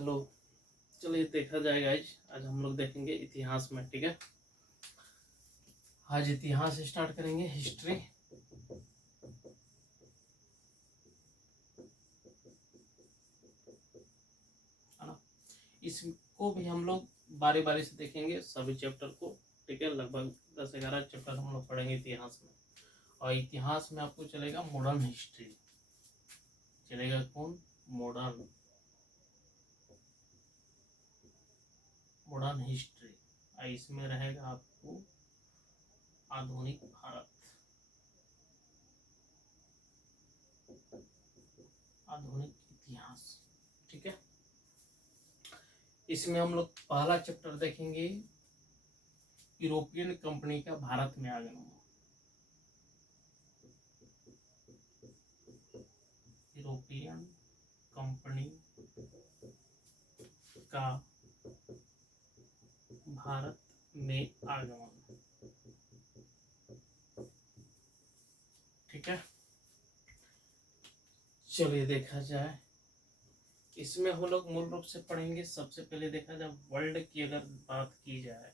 Hello. चलिए देखा जाएगा आज हम लोग देखेंगे इतिहास में। ठीक है, आज इतिहास स्टार्ट करेंगे, हिस्ट्री। है ना, इसको भी हम लोग बारी बारी से देखेंगे सभी चैप्टर को। ठीक है, लगभग 10-11 चैप्टर हम लोग पढ़ेंगे इतिहास में। और इतिहास में आपको चलेगा मॉडर्न हिस्ट्री, चलेगा कौन? Modern history. और इसमें रहेगा आपको आधुनिक भारत, आधुनिक इतिहास। ठीक है, इसमें हम लोग पहला चैप्टर देखेंगे यूरोपियन कंपनी का भारत में आगमन। यूरोपियन कंपनी का भारत में आगमन। ठीक है, चलिए देखा जाए। इसमें हम लोग मूल रूप से पढ़ेंगे। सबसे पहले देखा जाए वर्ल्ड की अगर बात की जाए,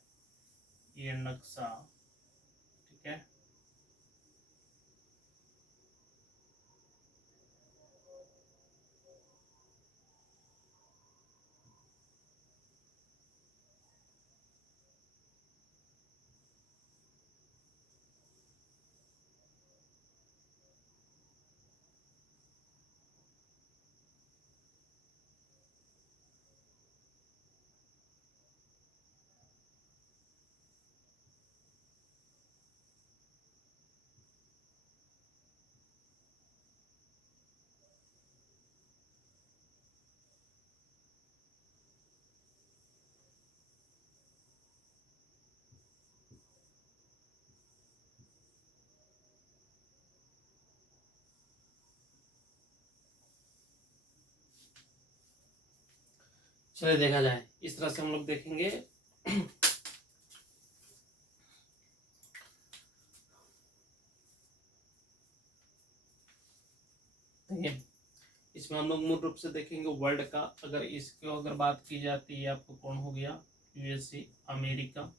ये नक्शा। ठीक है, चलिए देखा जाए। इस तरह से हम लोग देखेंगे। इसमें हम लोग मूल रूप से देखेंगे वर्ल्ड का। अगर इसको अगर बात की जाती है, आपको कौन हो गया? यूएसए, अमेरिका,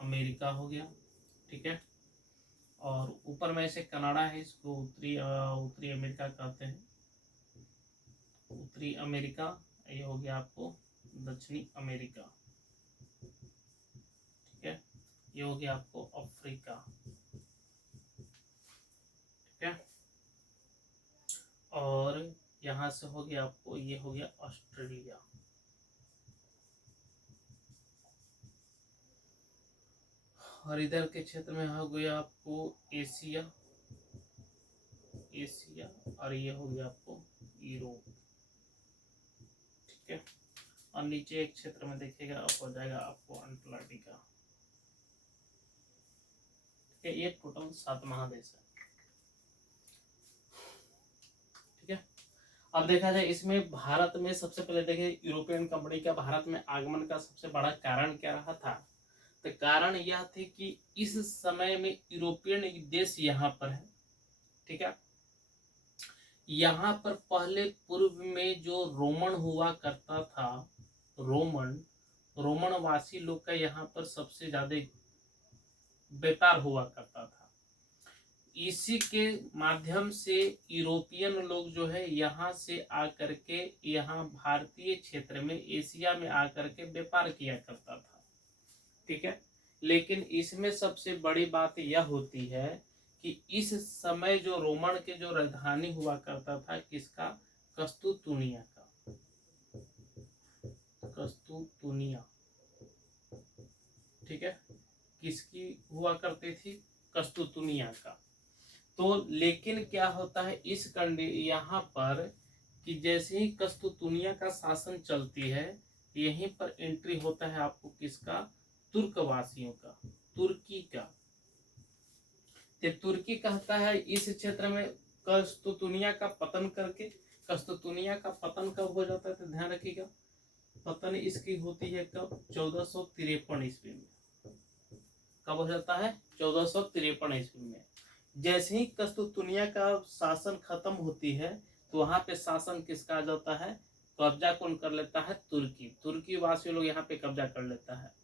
अमेरिका हो गया। ठीक है, और ऊपर में से कनाडा है, इसको उत्तरी अमेरिका कहते हैं। उत्तरी अमेरिका, ये हो गया आपको दक्षिणी अमेरिका। ठीक है, ये हो गया आपको अफ्रीका। ठीक है, और यहाँ से हो गया आपको, ये हो गया ऑस्ट्रेलिया। और इधर के क्षेत्र में हो गया आपको एशिया, एशिया, और ये हो गया आपको यूरोप। ठीक है, और नीचे एक क्षेत्र में देखिएगा आप हो जाएगा आपको अंटार्कटिका। ठीक है, ये टोटल 7 महादेश है। ठीक है, अब देखा जाए इसमें भारत में सबसे पहले देखिए यूरोपियन कंपनी का भारत में आगमन का सबसे बड़ा कारण क्या रहा था? तो कारण यह थे कि इस समय में यूरोपियन देश यहाँ पर है। ठीक है, यहाँ पर पहले पूर्व में जो रोमन हुआ करता था, रोमनवासी लोग का यहाँ पर सबसे ज्यादा व्यापार हुआ करता था। इसी के माध्यम से यूरोपियन लोग जो है यहाँ से आकर के यहाँ भारतीय क्षेत्र में, एशिया में आकर के व्यापार किया करता था। ठीक है, लेकिन इसमें सबसे बड़ी बात यह होती है कि इस समय जो रोमन के जो राजधानी हुआ करता था किसका? कस्तुतुनिया का, कस्तुतुनिया। ठीक है, किसकी हुआ करती थी? कस्तुतुनिया का। तो लेकिन क्या होता है इस यहाँ पर कि जैसे ही कस्तुतुनिया का शासन चलती है, यहीं पर एंट्री होता है आपको किसका? तुर्कवासियों का, तुर्की का। तुर्की कहता है इस क्षेत्र में कस्तुतुनिया का पतन करके। कस्तुतुनिया का पतन कब हो जाता है तो ध्यान रखिएगा, पतन इसकी होती है कब? 1453 ईस्वी में। कब हो जाता है? 1453 ईस्वी में। जैसे ही कस्तुतुनिया का शासन खत्म होती है तो वहां पे शासन किसका आ जाता है? कब्जा कौन कर लेता है? तुर्की। तुर्की वासी लोग यहाँ पे कब्जा कर लेता है।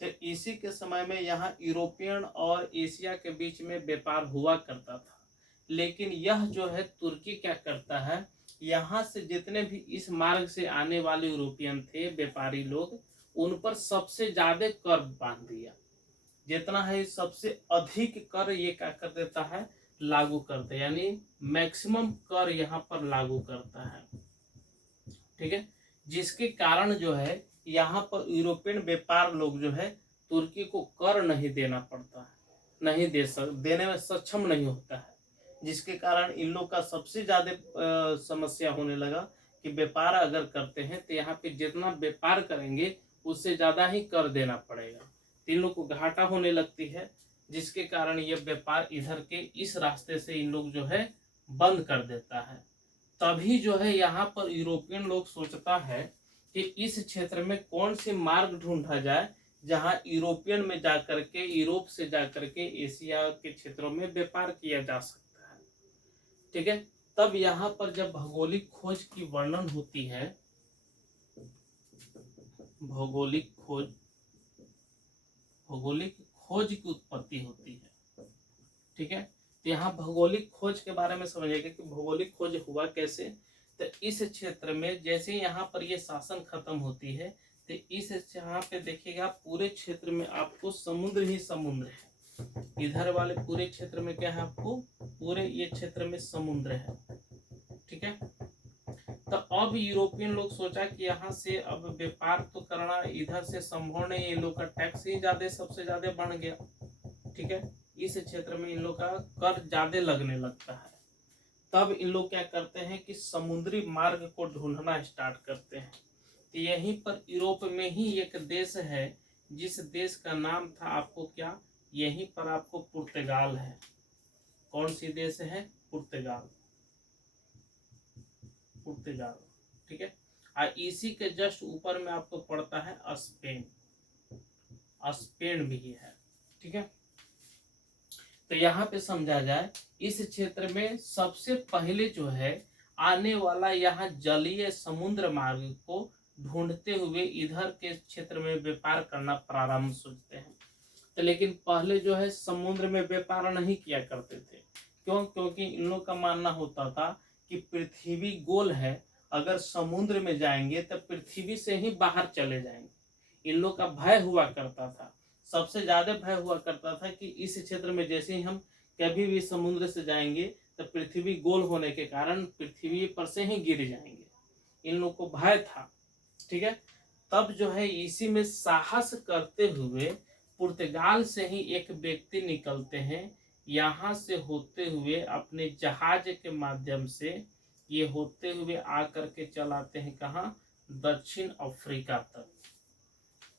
तो इसी के समय में यहाँ यूरोपियन और एशिया के बीच में व्यापार हुआ करता था। लेकिन यह जो है तुर्की क्या करता है, यहाँ से जितने भी इस मार्ग से आने वाले यूरोपियन थे व्यापारी लोग, उन पर सबसे ज्यादा कर बांध दिया। जितना है सबसे अधिक कर ये क्या कर देता है, लागू करते, यानी मैक्सिमम कर यहाँ पर लागू करता है। ठीक है, जिसके कारण जो है यहाँ पर यूरोपियन व्यापार लोग जो है तुर्की को कर नहीं देना पड़ता है, नहीं देने में सक्षम नहीं होता है, जिसके कारण इन लोग का सबसे ज्यादा समस्या होने लगा कि व्यापार अगर करते हैं तो यहाँ पे जितना व्यापार करेंगे उससे ज्यादा ही कर देना पड़ेगा। तो इन लोग को घाटा होने लगती है, जिसके कारण ये व्यापार इधर के इस रास्ते से इन लोग जो है बंद कर देता है। तभी जो है यहाँ पर यूरोपियन लोग सोचता है कि इस क्षेत्र में कौन सी मार्ग ढूंढा जाए जहाँ यूरोपियन में जाकर के, यूरोप से जाकर के एशिया के क्षेत्रों में व्यापार किया जा सकता है। ठीक है, तब यहाँ पर जब भौगोलिक खोज की वर्णन होती है, भौगोलिक खोज की उत्पत्ति होती है। ठीक है, तो यहाँ भौगोलिक खोज के बारे में समझिएगा कि भौगोलिक खोज हुआ कैसे। तो इस क्षेत्र में जैसे यहाँ पर ये शासन खत्म होती है, तो इस यहाँ पे देखिएगा पूरे क्षेत्र में आपको समुद्र ही समुद्र है। इधर वाले पूरे क्षेत्र में क्या है, आपको पूरे ये क्षेत्र में समुद्र है। ठीक है, तो अब यूरोपियन लोग सोचा कि यहाँ से अब व्यापार तो करना इधर से संभव नहीं, ये लोग का टैक्स ही ज्यादा सबसे ज्यादा बढ़ गया। ठीक है, इस क्षेत्र में इन लोग का कर ज्यादा लगने लगता है। तब इन लोग क्या करते हैं कि समुद्री मार्ग को ढूंढना स्टार्ट करते हैं। तो यहीं पर यूरोप में ही एक देश है, जिस देश का नाम था आपको क्या, यहीं पर आपको पुर्तगाल है। कौन सी देश है? पुर्तगाल। पुर्तगाल। ठीक है, और इसी के जस्ट ऊपर में आपको पड़ता है स्पेन। स्पेन भी है। ठीक है, तो यहाँ पे समझा जाए इस क्षेत्र में सबसे पहले जो है आने वाला यहाँ जलीय समुद्र मार्ग को ढूंढते हुए इधर के क्षेत्र में व्यापार करना प्रारंभ सोचते हैं। तो लेकिन पहले जो है समुद्र में व्यापार नहीं किया करते थे। क्यों? क्योंकि इन लोग का मानना होता था कि पृथ्वी गोल है, अगर समुद्र में जाएंगे तो पृथ्वी से ही बाहर चले जाएंगे। इन लोग का भय हुआ करता था, सबसे ज्यादा भय हुआ करता था कि इस क्षेत्र में जैसे ही हम कभी भी समुद्र से जाएंगे तो पृथ्वी गोल होने के कारण पृथ्वी पर से ही गिर जाएंगे। इन लोग को भय था। ठीक है, तब जो है इसी में साहस करते हुए पुर्तगाल से ही एक व्यक्ति निकलते हैं, यहाँ से होते हुए अपने जहाज के माध्यम से ये होते हुए आकर के चलाते हैं कहाँ, दक्षिण अफ्रीका तक।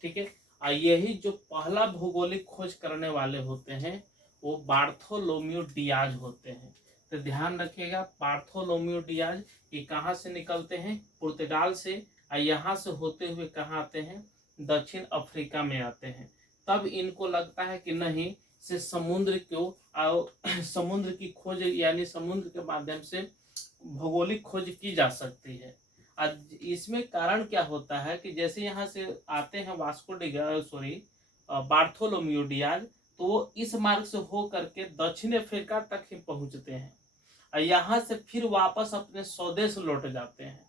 ठीक है, और यही जो पहला भौगोलिक खोज करने वाले होते हैं वो बार्थोलोम्यू डियाज होते हैं। तो ध्यान रखिएगा, बार्थोलोम्यू डियाज ये कहाँ से निकलते हैं, पुर्तगाल से, और यहाँ से होते हुए कहाँ आते हैं, दक्षिण अफ्रीका में आते हैं। तब इनको लगता है कि नहीं, से समुद्र को समुद्र की खोज यानी समुद्र के माध्यम से भौगोलिक खोज की जा सकती है। आज इसमें कारण क्या होता है कि जैसे यहाँ से आते हैं वास्को डी बार्थोलोम्यू डियाज, तो वो इस मार्ग से हो करके दक्षिण अफ्रीका तक ही पहुंचते हैं और यहाँ से फिर वापस अपने स्वदेश लौट जाते हैं।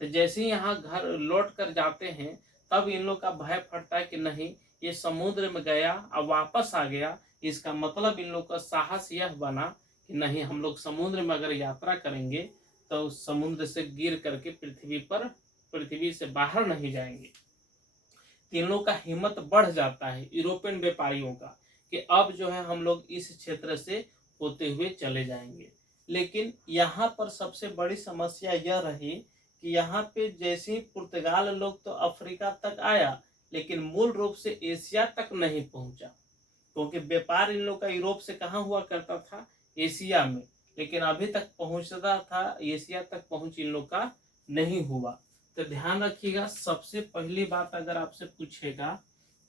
तो जैसे ही यहाँ घर लौट कर जाते हैं तब इन लोग का भय फटता है कि नहीं, ये समुद्र में गया और वापस आ गया, इसका मतलब इन लोग का साहस यह बना कि नहीं, हम लोग समुद्र में अगर यात्रा करेंगे तो समुद्र से गिर करके पृथ्वी से बाहर नहीं जाएंगे। इन लोग का हिम्मत बढ़ जाता है यूरोपियन व्यापारियों का कि अब जो है हम लोग इस क्षेत्र से होते हुए चले जाएंगे। लेकिन यहाँ पर सबसे बड़ी समस्या यह रही कि यहाँ पे जैसे ही पुर्तगाल लोग तो अफ्रीका तक आया, लेकिन मूल रूप से एशिया तक नहीं पहुंचा, क्योंकि व्यापार इन लोग का यूरोप से कहाँ हुआ करता था, एशिया में, लेकिन अभी तक पहुंचता था, एशिया तक पहुंच इन लोग का नहीं हुआ। तो ध्यान रखिएगा, सबसे पहली बात अगर आपसे पूछेगा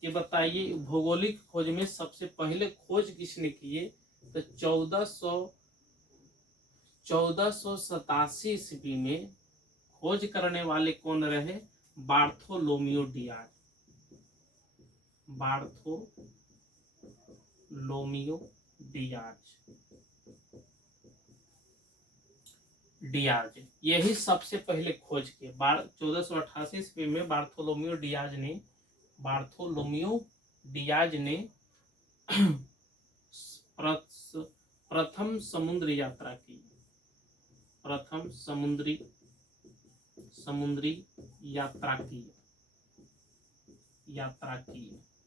कि बताइए भौगोलिक खोज में सबसे पहले खोज किसने किए, तो 1487 ईस्वी में खोज करने वाले कौन रहे? Bartolomeu Diaz. बार्थोलोमियो डियाज यही सबसे पहले खोज किए। 1488 ईस्वी में बार्थोलोमियो डियाज ने प्रथम समुद्र यात्रा की। प्रथम समुद्री यात्रा की।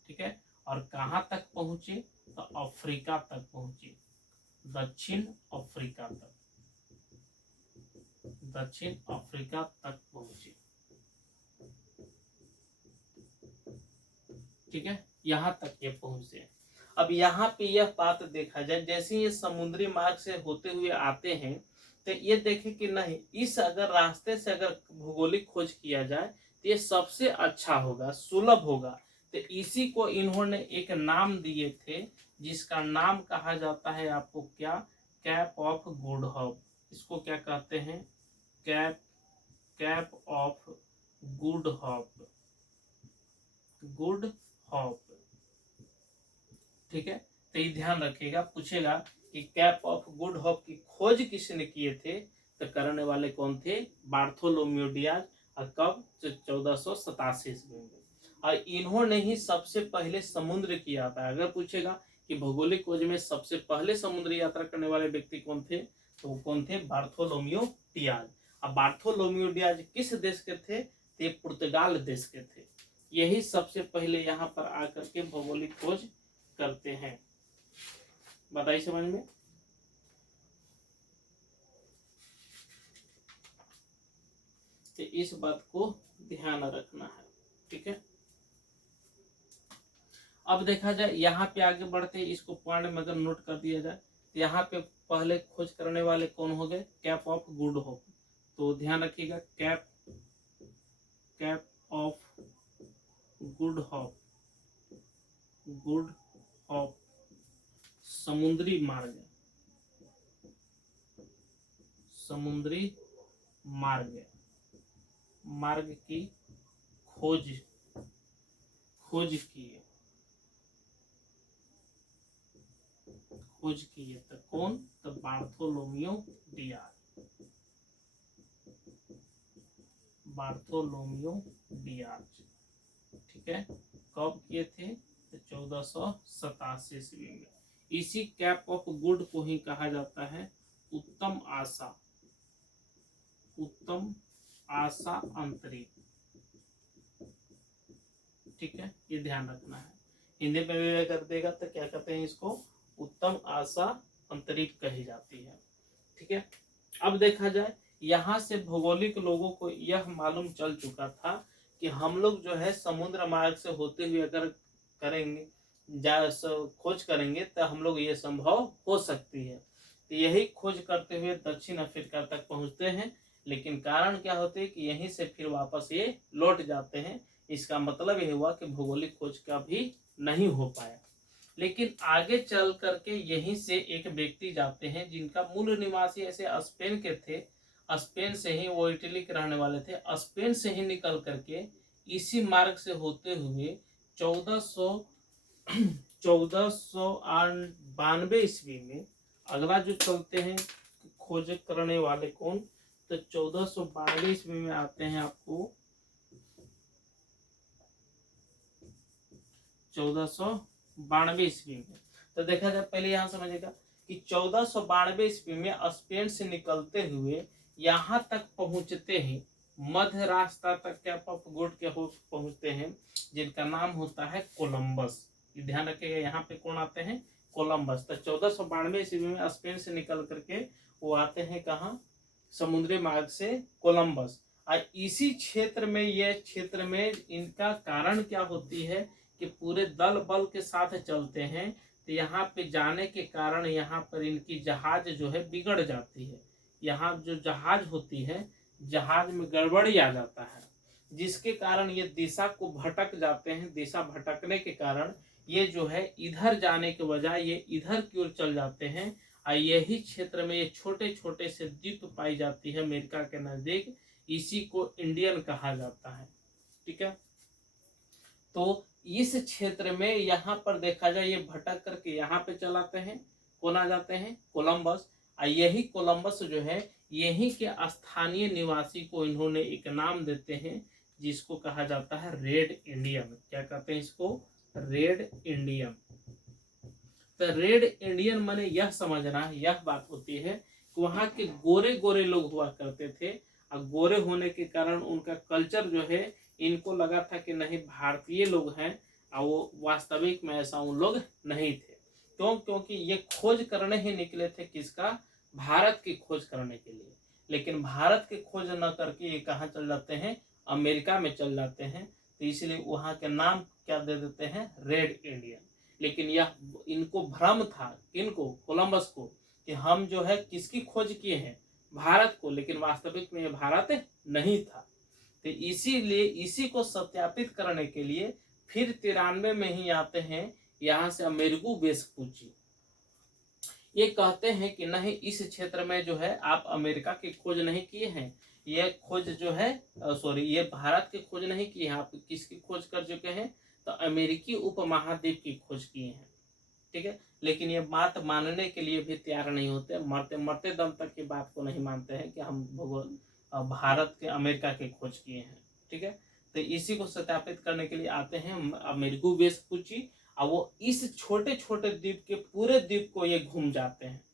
ठीक है। और कहाँ तक पहुंचे? तो अफ्रीका तक पहुंचे, दक्षिण अफ्रीका तक पहुंचे। ठीक है, यहाँ तक ये पहुंचे। अब यहाँ पे यह बात देखा जाए, जैसे ये समुद्री मार्ग से होते हुए आते हैं तो ये देखें कि नहीं, इस अगर रास्ते से अगर भौगोलिक खोज किया जाए तो ये सबसे अच्छा होगा, सुलभ होगा। तो इसी को इन्होंने एक नाम दिए थे, जिसका नाम कहा जाता है आपको क्या? Cap of good hope. इसको क्या कहते हैं? Cap of good hope. ठीक है, तो ये ध्यान रखिएगा। पूछेगा कि कैप ऑफ गुड होप की खोज किसने किए थे? तो करने वाले कौन थे? Bartolomeu Diaz. और कब? 1487 ईस्वी में। और इन्होंने ही सबसे पहले समुद्र किया था। अगर पूछेगा कि भौगोलिक खोज में सबसे पहले समुद्री यात्रा करने वाले व्यक्ति कौन थे, तो वो कौन थे? Bartolomeu Diaz. अब बार्थोलोमियो डियाज किस देश के थे? ते पुर्तगाल देश के थे। यही सबसे पहले यहाँ पर आकर के भौगोलिक खोज करते हैं। बताइए समझ में? तो इस बात को ध्यान रखना है। ठीक है, अब देखा जाए यहाँ पे आगे बढ़ते, इसको पॉइंट में अगर नोट कर दिया जाए, यहाँ पे पहले खोज करने वाले कौन हो गए? Cap of good hope. तो ध्यान रखिएगा, कैप ऑफ गुड होप समुद्री मार्ग की खोज किए। तो कौन? तो बार्थोलोमियो डियाज। ठीक है, कब किए थे? तो 1487 ईस्वी में। इसी कैप ऑफ गुड को ही कहा जाता है उत्तम आशा अंतरिक्ष। ठीक है, ये ध्यान रखना है। हिंदी में भी कर देगा तो क्या कहते हैं इसको? उत्तम आशा अंतरिक्ष कही जाती है। ठीक है, अब देखा जाए, यहाँ से भौगोलिक लोगों को यह मालूम चल चुका था कि हम लोग जो है समुद्र मार्ग से होते हुए अगर खोज करेंगे तो हम लोग ये संभव हो सकती है। तो यही खोज करते हुए दक्षिण अफ्रीका तक पहुंचते हैं, लेकिन कारण क्या होते हैं कि यहीं से फिर वापस ये लौट जाते हैं। इसका मतलब ये हुआ कि भौगोलिक खोज का भी नहीं हो पाया। लेकिन आगे चल करके यहीं से एक व्यक्ति जाते हैं जिनका मूल निवासी ऐसे स्पेन के थे। स्पेन से ही, वो इटली के रहने वाले थे। स्पेन से ही निकल करके इसी मार्ग से होते हुए 1492 ईस्वी में, अगला जो चलते हैं खोज करने वाले कौन? तो 1492 ईस्वी में आते हैं आपको 1492 ईस्वी में। तो देखा जाए, पहले यहाँ समझेगा कि 1492 ईस्वी में स्पेन से निकलते हुए यहाँ तक पहुँचते हैं, मध्य रास्ता तक कैप ऑफ गुड के हो पहुँचते हैं, जिनका नाम होता है कोलंबस। ये ध्यान रखिएगा, यहाँ पे कौन आते हैं? कोलंबस। तो 1492 ईस्वी में स्पेन से निकल करके वो आते हैं कहाँ? समुद्री मार्ग से कोलंबस। और इसी क्षेत्र में, ये क्षेत्र में इनका कारण क्या होती है कि पूरे दल बल के साथ चलते हैं, तो यहाँ पे जाने के कारण यहाँ पर इनकी जहाज जो है बिगड़ जाती है। यहाँ जो जहाज होती है, जहाज में गड़बड़ी आ जाता है, जिसके कारण ये दिशा को भटक जाते हैं। दिशा भटकने के कारण ये जो है इधर जाने के बजाय ये इधर की ओर चल जाते हैं। और यही क्षेत्र में ये छोटे छोटे से द्वीप पाई जाती है अमेरिका के नज़दीक। इसी को इंडियन कहा जाता है। ठीक है, तो इस क्षेत्र में यहाँ पर देखा जाए ये भटक करके यहाँ पे चलाते हैं, कौन आ जाते हैं, कोलंबस। और यही कोलंबस जो है यहीं के स्थानीय निवासी को इन्होंने एक नाम देते हैं जिसको कहा जाता है रेड इंडियन। क्या कहते हैं इसको, रेड इंडियन। तो रेड इंडियन माने यह समझना, यह बात होती है कि वहाँ के गोरे गोरे लोग हुआ करते थे और गोरे होने के कारण उनका कल्चर जो है इनको लगा था कि नहीं भारतीय लोग हैं, और वो वास्तविक में ऐसा उन लोग नहीं थे। क्यों, क्योंकि ये खोज करने ही निकले थे किसका, भारत की खोज करने के लिए। लेकिन भारत की खोज न करके ये कहाँ चल जाते हैं, अमेरिका में चल जाते हैं। तो इसलिए वहाँ के नाम क्या दे देते हैं, रेड इंडियन। लेकिन यह इनको भ्रम था, किनको, कोलंबस को, कि हम जो है किसकी खोज किए हैं, भारत को। लेकिन वास्तविक में ये भारत नहीं था। तो इसीलिए इसी को सत्यापित करने के लिए फिर 93 में ही आते हैं यहाँ से अमेरिगो वेस्पुची। ये कहते हैं कि नहीं, इस क्षेत्र में जो है आप अमेरिका की खोज नहीं किए हैं, ये खोज जो है ये भारत की खोज नहीं की है, आप किसकी खोज कर चुके हैं, तो अमेरिकी उपमहाद्वीप की खोज किए हैं। ठीक है, लेकिन ये बात मानने के लिए भी तैयार नहीं होते, मरते मरते दम तक की बात को नहीं मानते हैं कि हम भारत के अमेरिका की खोज किए हैं। ठीक है, तो इसी को सत्यापित करने के लिए आते हैं अमेरिगो वेस्पुची, और वो इस छोटे छोटे द्वीप के पूरे द्वीप को ये घूम जाते हैं।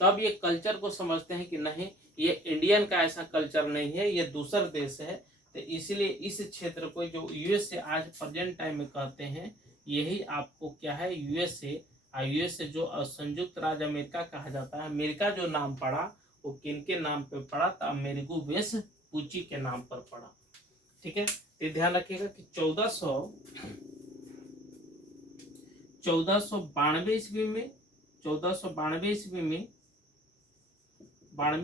तब ये कल्चर को समझते हैं कि नहीं, ये इंडियन का ऐसा कल्चर नहीं है, ये दूसरा देश है। तो इसलिए इस क्षेत्र को जो यूएसए आज प्रेजेंट टाइम में कहते हैं, यही आपको क्या है, यूएसए। और यूएसए जो संयुक्त राज्य अमेरिका कहा जाता है, अमेरिका जो नाम पड़ा वो किनके नाम पे पड़ा, तो अमेरिगो वेस्पुची के नाम पर पड़ा। ठीक है, ये ध्यान रखिएगा कि 1492 ईस्वी में 92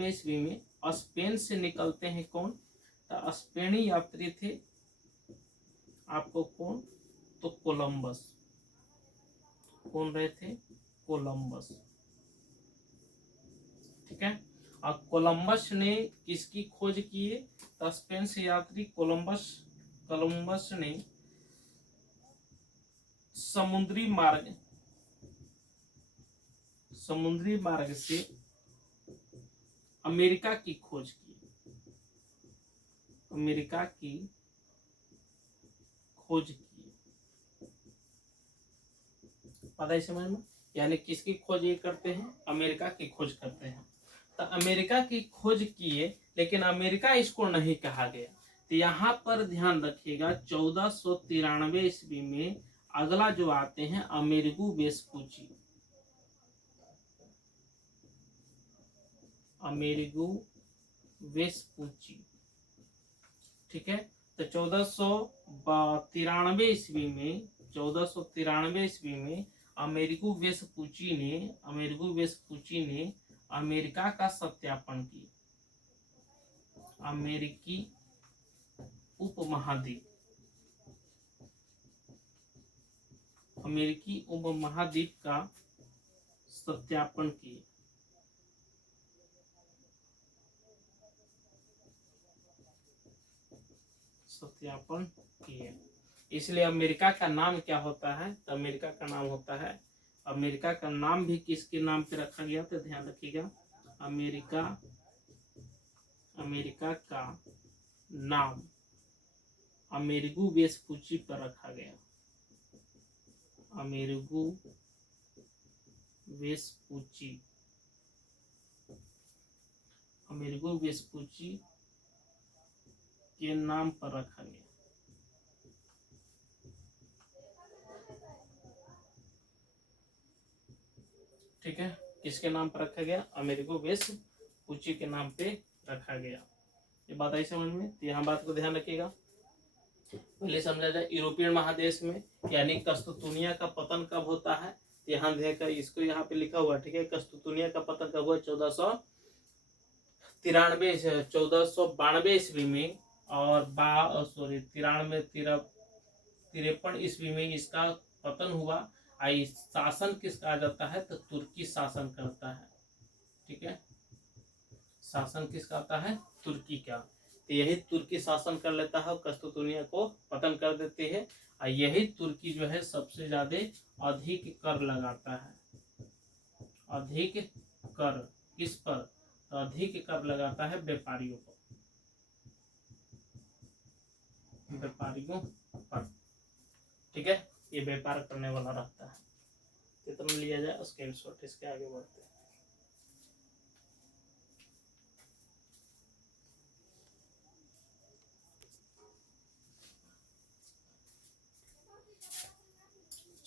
ईस्वी में स्पेन से निकलते हैं कौन, तो स्पेनी यात्री थे आपको कौन, तो कोलंबस। कौन रहे थे, कोलंबस। ठीक है, और कोलंबस ने किसकी खोज की है, तो स्पेन से यात्री कोलंबस ने समुद्री मार्ग से अमेरिका की खोज की। अमेरिका की खोज की, पता है समझ में, यानी किसकी खोज ये करते हैं, अमेरिका की खोज करते हैं। तो अमेरिका की खोज किए, लेकिन अमेरिका इसको नहीं कहा गया। तो यहाँ पर ध्यान रखिएगा 1493 ईस्वी में अगला जो आते हैं अमेरिगो वेस्पुची। Amerigo Vespucci. ठीक है, तो 1493 ईस्वी में अमेरिगो वेस्पुची ने अमेरिका का सत्यापन किया। अमेरिकी उपमहाद्वीप का सत्यापन किए। इसलिए अमेरिका का नाम क्या होता है, तो अमेरिका का नाम होता है, अमेरिका का नाम भी किसके नाम पे रखा गया, तो ध्यान रखिएगा, अमेरिका का नाम अमेरिगो वेस्पुची पर रखा गया। अमेरिगो वेस्पुची के नाम पर रखा गया। ठीक है, किसके नाम पर रखा गया, अमेरिगो वेस्पुची के नाम पे रखा गया। ये बात आई समझ में, तो यहाँ बात को ध्यान रखिएगा। पहले समझा जाए यूरोपियन महादेश में यानी कस्तूतुनिया का पतन कब होता है, यहाँ देखकर इसको यहाँ पे लिखा हुआ। ठीक है, कस्तूतुनिया का पतन कब हुआ, 1492 ईस्वी में, और 53 ईस्वी में इसका पतन हुआ। शासन किसका आ जाता है, तो तुर्की शासन करता है। ठीक है, शासन किसका आता है, तुर्की का। तो यही तुर्की शासन कर लेता है और कस्तूतुनिया को पतन कर देती है। और यही तुर्की जो है सबसे ज्यादा अधिक कर लगाता है। अधिक कर किस पर? तो अधिक कर लगाता है व्यापारियों पर, व्यापारियों पर। ठीक है, ये व्यापार करने वाला रहता है। कितना लिया जाए स्क्रीनशॉट, इसके आगे बढ़ते हैं।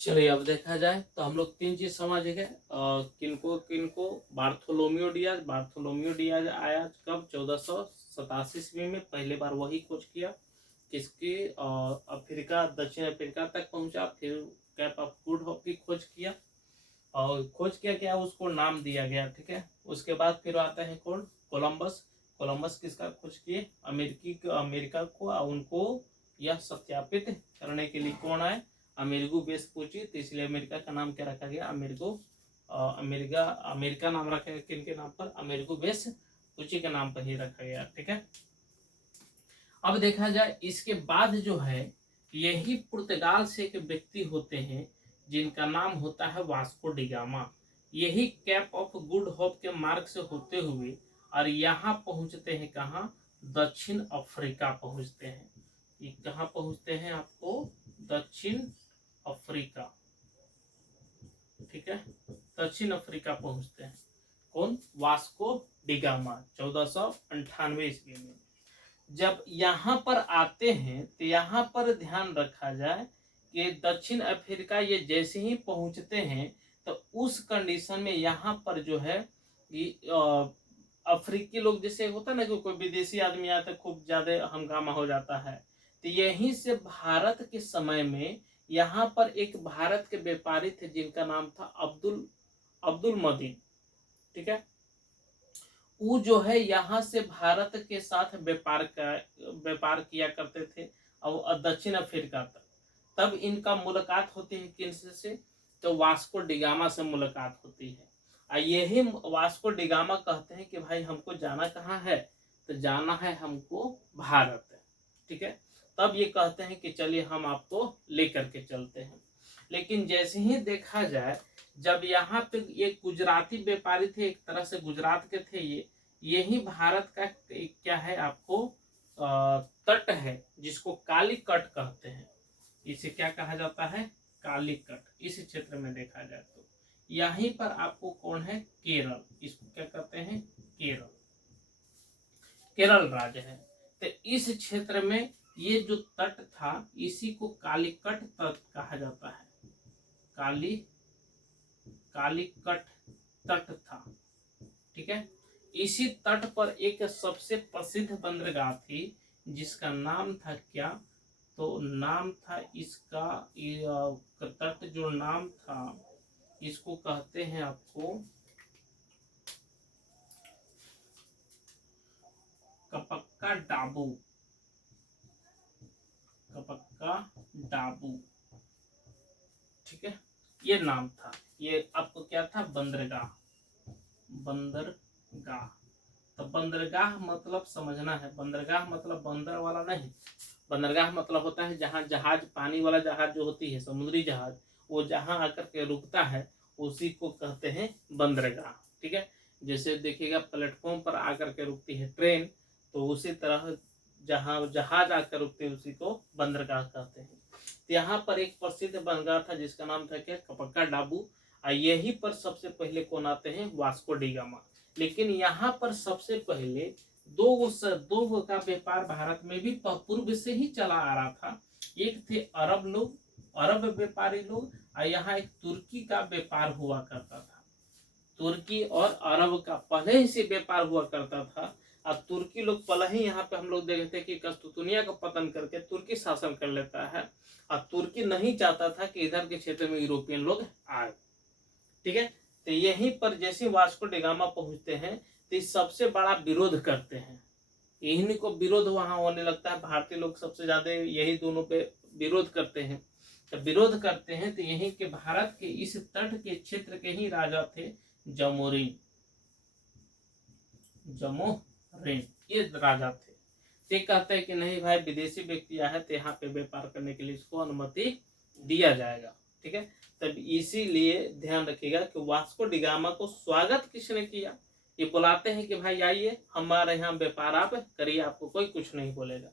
चलिए अब देखा जाए तो हम लोग तीन चीज समझ गए। किनको किनको? Bartolomeu Diaz. बार्थोलोमियो डियाज आया कब? 1487 ईस्वी में पहले बार वही खोज किया। किसकी? अफ्रीका, दक्षिण अफ्रीका तक पहुंचा। फिर कैप ऑफ गुड होप की खोज किया और खोज किया क्या, उसको नाम दिया गया। ठीक है, उसके बाद फिर आता है कौन? कोलंबस। कोलंबस किसका खोज किए? अमेरिका को। उनको यह सत्यापित करने के लिए कौन आए? Amerigo Vespucci. तो इसलिए अमेरिका का नाम क्या रखा गया? अमेरिका नाम रखा गया। किनके नाम पर? अमेरिगो वेस्पुची के नाम पर ही रखा गया। ठीक है, अब देखा जाए इसके बाद जो है यही पुर्तगाल से एक व्यक्ति होते हैं जिनका नाम होता है वास्को डिगामा। यही कैप ऑफ गुड होप के मार्ग से होते हुए और यहाँ पहुंचते हैं कहाँ? दक्षिण अफ्रीका पहुंचते हैं। ये कहाँ पहुंचते हैं आपको? दक्षिण अफ्रीका। ठीक है, दक्षिण अफ्रीका पहुंचते हैं। कौन? वास्को डिगामा 1498 ईस्वी में। जब यहाँ पर आते हैं तो यहाँ पर ध्यान रखा जाए कि दक्षिण अफ्रीका ये जैसे ही पहुंचते हैं तो उस कंडीशन में यहाँ पर जो है अफ्रीकी लोग, जैसे होता ना कि कोई विदेशी आदमी आता है खूब ज्यादा हंगामा हो जाता है। तो यहीं से भारत के समय में यहाँ पर एक भारत के व्यापारी थे जिनका नाम था अब्दुल मदीन। ठीक है, वो जो है यहाँ से भारत के साथ व्यापार किया करते थे और दक्षिण अफ्रीका तक। तब इनका मुलाकात होती है किनसे? तो वास्को डिगामा से मुलाकात होती है। यही वास्को डिगामा कहते हैं कि भाई हमको जाना कहाँ है? तो जाना है हमको भारत। ठीक है, तब ये कहते हैं कि चलिए हम आपको लेकर के चलते हैं। लेकिन जैसे ही देखा जाए, जब यहाँ पे ये गुजराती व्यापारी थे, एक तरह से गुजरात के थे ये, यही भारत का क्या है आपको तट है जिसको कालीकट कहते हैं। इसे क्या कहा जाता है? कालीकट। इस क्षेत्र में देखा जाए तो यहीं पर आपको कौन है? केरल। इसको क्या कहते हैं? केरल। केरल राज्य है। तो इस क्षेत्र में ये जो तट था इसी को कालीकट तट कहा जाता है। कालीकट तट था। ठीक है, इसी तट पर एक सबसे प्रसिद्ध बंदरगाह थी जिसका नाम था क्या? तो नाम था इसका तट जो नाम था इसको कहते हैं आपको कपक्का डाबू। कपक्का डाबू। ठीक है, ये नाम था। ये आपको क्या था? बंदरगाह। बंदरगाह। तो बंदरगाह मतलब समझना है, बंदरगाह मतलब बंदर वाला नहीं। बंदरगाह मतलब होता है जहाँ जहाज, पानी वाला जहाज जो होती है, समुद्री जहाज, वो जहाँ आकर के रुकता है उसी को कहते हैं बंदरगाह। ठीक है, जैसे देखिएगा प्लेटफॉर्म पर आकर के रुकती है ट्रेन, तो उसी तरह जहाँ जहाज आकर रुकते हैं उसी को बंदरगाह कहते हैं। तो यहाँ पर एक प्रसिद्ध बंदरगाह था जिसका नाम था क्या? कपक्का डाबू। यही पर सबसे पहले कौन आते हैं? Vasco da Gama. लेकिन यहाँ पर सबसे पहले दो का व्यापार भारत में भी पूर्व से ही चला आ रहा था। एक थे अरब लोग, अरब व्यापारी लोग, और यहाँ एक तुर्की का व्यापार हुआ करता था। तुर्की और अरब का पहले ही से व्यापार हुआ करता था। अब तुर्की लोग पहले ही, यहाँ पे हम लोग देखते हैं कि कस्तूतुनिया का पतन करके तुर्की शासन कर लेता है और तुर्की नहीं चाहता था कि इधर के क्षेत्र में यूरोपियन लोग आए। ठीक है, तो यहीं पर जैसे वास्को डिगामा पहुंचते हैं तो सबसे बड़ा विरोध करते हैं। इन्हीं को विरोध वहां होने लगता है। भारतीय लोग सबसे ज्यादा यही दोनों पे विरोध करते हैं। तो विरोध करते हैं तो यहीं के भारत के इस तट के क्षेत्र के ही राजा थे जमोरिन। ये राजा थे। ये कहते हैं कि नहीं भाई विदेशी व्यक्ति आया है तो यहाँ पे व्यापार करने के लिए इसको अनुमति दिया जाएगा। ठीक है, तब इसीलिए ध्यान रखिएगा कि वास्को डिगामा को स्वागत किसने किया। ये बुलाते हैं कि भाई आइए हमारे यहाँ व्यापार आप करिए, आपको कोई कुछ नहीं बोलेगा।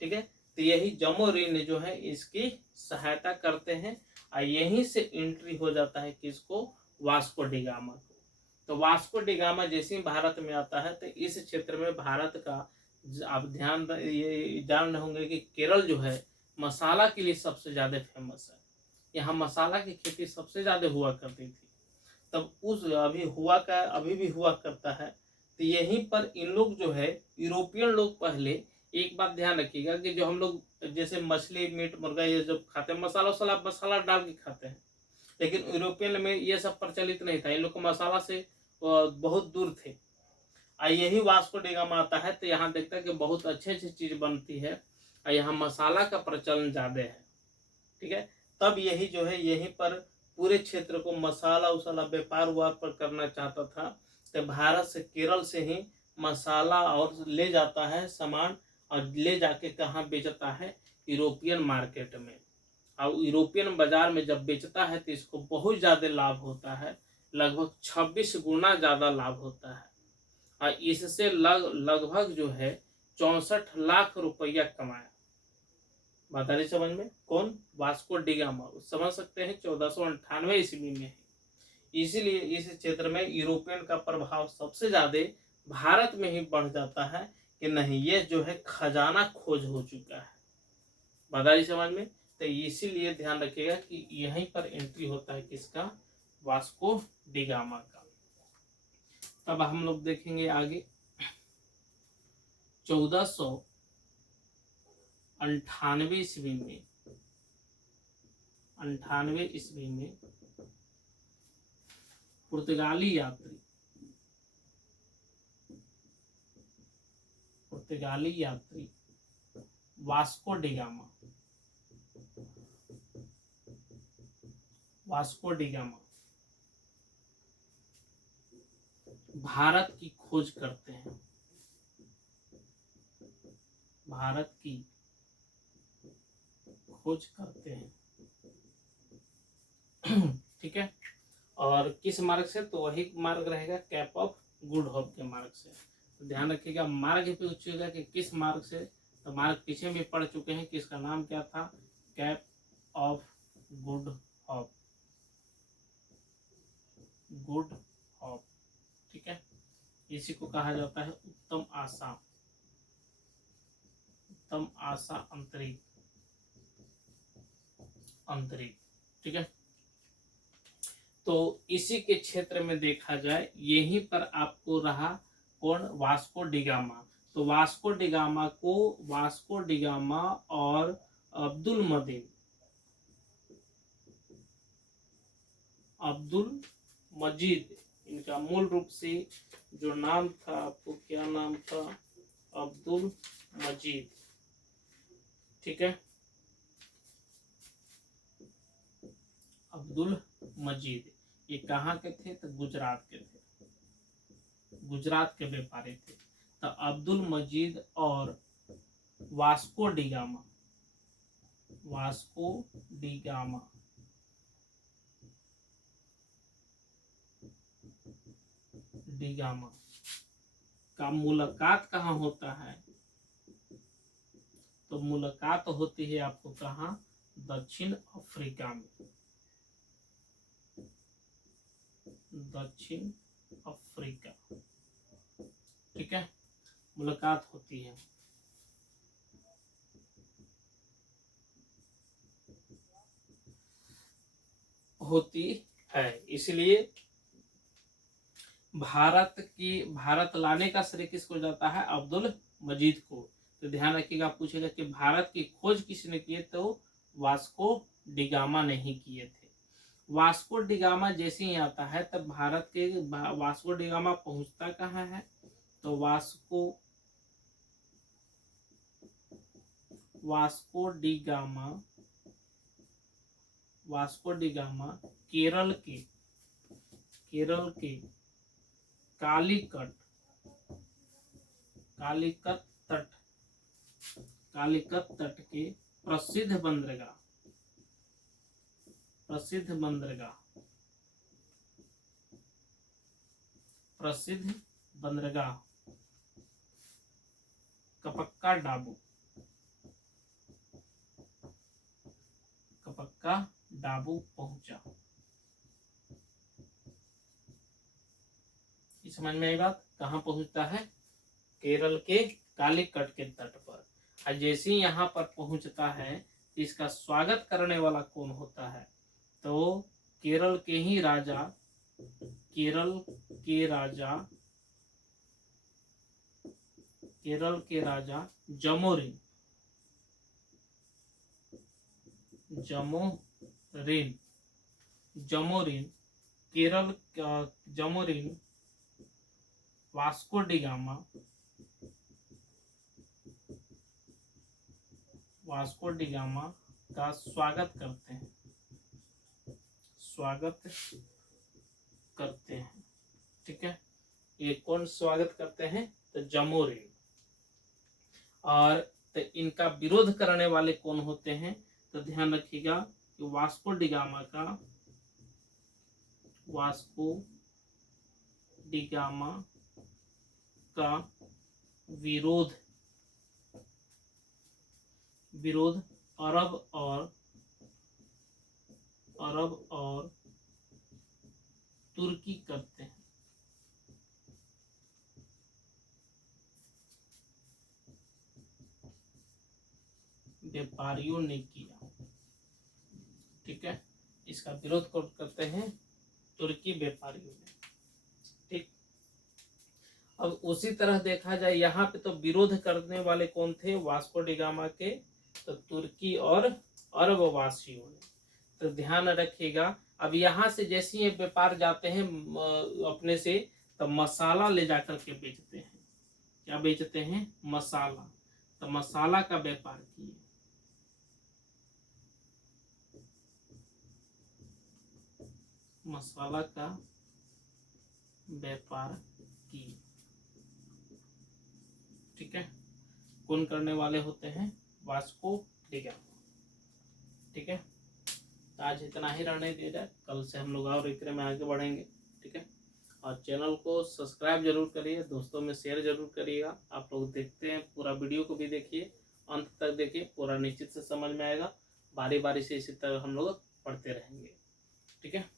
ठीक है, तो यही जमोरिन जो है इसकी सहायता करते हैं और यहीं से एंट्री हो जाता है किसको, वास्को डिगामा को। तो वास्को डिगामा जैसे ही भारत में आता है तो इस क्षेत्र में भारत का आप ध्यान ये जान रहे होंगे कि केरल जो है मसाला के लिए सबसे ज़्यादा फेमस है। यहाँ मसाला की खेती सबसे ज़्यादा हुआ करती थी। तब उस अभी भी हुआ करता है। तो यहीं पर इन लोग जो है यूरोपियन लोग पहले, एक बात ध्यान रखिएगा कि जो हम लोग जैसे मछली मीट मुर्गा ये जब खाते हैं मसाला डाल के खाते हैं, लेकिन यूरोपियन में ये सब प्रचलित नहीं था। इन लोग को मसाला से बहुत दूर थे। यही वास्को डिगामा आता है तो यहाँ देखता है कि बहुत अच्छी अच्छी चीज बनती है और यहाँ मसाला का प्रचलन ज्यादा है। ठीक है, तब यही जो है यहीं पर पूरे क्षेत्र को मसाला उसाला व्यापार पर करना चाहता था। तो भारत से केरल से ही मसाला और ले जाता है सामान और ले जाके कहाँ बेचता है, यूरोपियन मार्केट में। और यूरोपियन बाजार में जब बेचता है तो इसको बहुत ज़्यादा लाभ होता है, लगभग 26 गुना ज़्यादा लाभ होता है। और इससे लगभग जो है 64 लाख रुपया कमाया। बता रही समझ में, कौन, वास्को डिगामा। समझ सकते हैं 1498 ईस्वी में है। इसीलिए इस क्षेत्र में यूरोपियन का प्रभाव सबसे ज्यादा भारत में ही बढ़ जाता है कि नहीं ये जो है खजाना खोज हो चुका है। बता रही समझ में, तो इसीलिए ध्यान रखिएगा कि यहीं पर एंट्री होता है किसका, वास्को डिगामा का। तब हम लोग देखेंगे आगे 1498 ईस्वी में, 98 ईस्वी में पुर्तगाली यात्री वास्को डिगामा भारत की खोज करते हैं, भारत की खोज करते हैं। ठीक है, और किस मार्ग से, तो वही मार्ग रहेगा कैप ऑफ गुड होप के मार्ग से। तो ध्यान रखिएगा मार्ग पे पूछिएगा कि किस मार्ग से, तो मार्ग पीछे में पढ़ चुके हैं कि इसका नाम क्या था, cap of good hope, good hope. ठीक है, इसी को कहा जाता है उत्तम आशा अंतरिक्ष। ठीक है, तो इसी के क्षेत्र में देखा जाए यहीं पर आपको रहा कौन, वास्को डिगामा। तो वास्को डिगामा और अब्दुल मजीद, इनका मूल रूप से जो नाम था, आपको क्या नाम था, अब्दुल मजीद। ठीक है, अब्दुल मजीद ये कहाँ के थे, तो गुजरात के थे, गुजरात के व्यापारी थे। तो अब्दुल मजीद और वास्को डिगामा का मुलाकात कहाँ होता है, तो मुलाकात होती है आपको कहाँ, दक्षिण अफ्रीका में, दक्षिण अफ्रीका। ठीक है, मुलाकात होती है इसलिए भारत लाने का श्रेय किसको जाता है, अब्दुल मजीद को। तो ध्यान रखिएगा पूछेगा कि भारत की खोज किसने की, तो वास्को डिगामा ने ही किए थे। वास्को डिगामा जैसे ही आता है तब भारत के वास्को डिगामा पहुंचता कहाँ है, तो वास्को डिगामा केरल के कालीकट तट कालीकत तट के प्रसिद्ध बंदरगाह, प्रसिद्ध बंदरगाह, प्रसिद्ध बंदरगाह कपक्का डाबू, कपक्का डाबू पहुंचा। समझ में आई बात? कहाँ पहुंचता है? केरल के कालीकट के तट पर। और जैसे ही यहाँ पर पहुंचता है, इसका स्वागत करने वाला कौन होता है? तो केरल के ही राजा, केरल के राजा, केरल के राजा जमोरिन, जमोरिन, जमोरिन, केरल का Zamorin Vasco D gamma, Vasco D gamma का स्वागत करते हैं, स्वागत करते हैं। ठीक है, ये कौन स्वागत करते हैं? तो जमोरिन। और तो इनका विरोध करने वाले कौन होते हैं? तो ध्यान रखिएगा कि वास्को डी गामा का, वास्को डी गामा का विरोध, विरोध अरब और तुर्की करते हैं। व्यापारियों ने किया। ठीक है, इसका विरोध कौन करते हैं? तुर्की व्यापारियों ने। ठीक, अब उसी तरह देखा जाए यहाँ पे तो विरोध करने वाले कौन थे? वास्को डी गामा के, तो तुर्की और अरब वासियों ने। तो ध्यान रखिएगा, अब यहाँ से जैसे ये व्यापार जाते हैं अपने से, तो मसाला ले जाकर के बेचते हैं। क्या बेचते हैं? मसाला। तो मसाला का व्यापार किए। मसाला का व्यापार किए। ठीक है, कौन करने वाले होते हैं? Vasco D gamma. ठीक है, तो आज इतना ही रहने दे रहा है, कल से हम लोग और इतने में आगे बढ़ेंगे। ठीक है, और चैनल को सब्सक्राइब जरूर करिए, दोस्तों में शेयर जरूर करिएगा। आप लोग देखते हैं, पूरा वीडियो को भी देखिए, अंत तक देखिए, पूरा निश्चित से समझ में आएगा। बारी बारी से इसी तरह हम लोग पढ़ते रहेंगे। ठीक है।